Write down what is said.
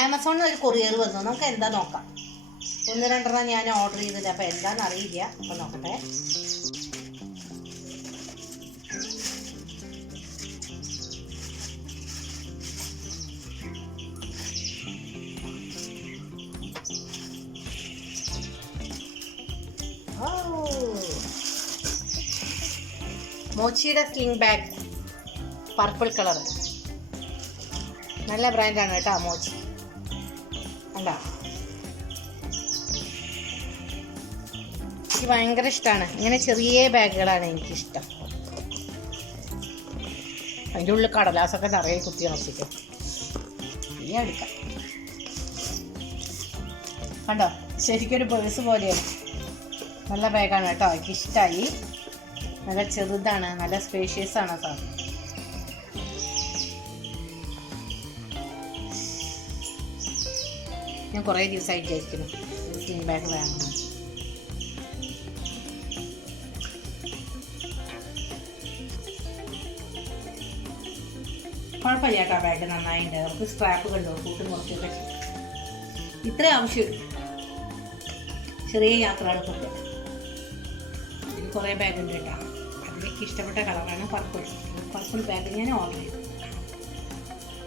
ആമസോണിൽ ഒരു കൊറിയർ വന്നു. നമുക്ക് എന്താ നോക്കാം. 1-2 ഞാൻ ഓർഡർ ചെയ്തില്ല, അപ്പോൾ എന്താണെന്ന് അറിയില്ല. അപ്പോൾ നോക്കട്ടെ. മോച്ചിയുടെ സ്ലിംഗ് ബാഗ്, പർപ്പിൾ കളർ. നല്ല ബ്രാൻഡാണ് കേട്ടോ മോച്ചി. അല്ല, എനിക്ക് ഭയങ്കര ഇഷ്ടമാണ്. ഇങ്ങനെ ചെറിയ ബാഗുകളാണ് എനിക്കിഷ്ടം. അതിൻ്റെ ഉള്ളിൽ കടലാസൊക്കെ നിറയെ കുത്തി നശിക്കും. ഈ എടുക്കാം. കണ്ടോ, ശരിക്കൊരു പേഴ്സ് പോലെയാണ്. നല്ല ബാഗാണ് കേട്ടോ, എനിക്കിഷ്ടമായി. നല്ല ചെറുതാണ്, നല്ല സ്പേഷ്യസ് ആണ് സാധനം. ഞാൻ കുറേ ദിവസമായിട്ട് വിചാരിക്കുന്നു ഒരു സ്ലിംഗ് ബാഗ് വേണം. കുഴപ്പമില്ല കേട്ടോ, ബാഗ് നന്നായിട്ടുണ്ട്. നമുക്ക് സ്ട്രാപ്പ് കണ്ടോ, കൂട്ടും കുറച്ചൊക്കെ ഇത്രേ ആവശ്യമുള്ളൂ. ചെറിയ യാത്രകൾക്കൊക്കെ. ഇതിൽ കുറേ ബാഗ് ഉണ്ട് കേട്ടോ. അതിലേക്ക് ഇഷ്ടപ്പെട്ട കളറാണ് പർപ്പിൾ. പർപ്പിൾ ബാഗ് ഞാൻ ഓർഡർ ചെയ്തു.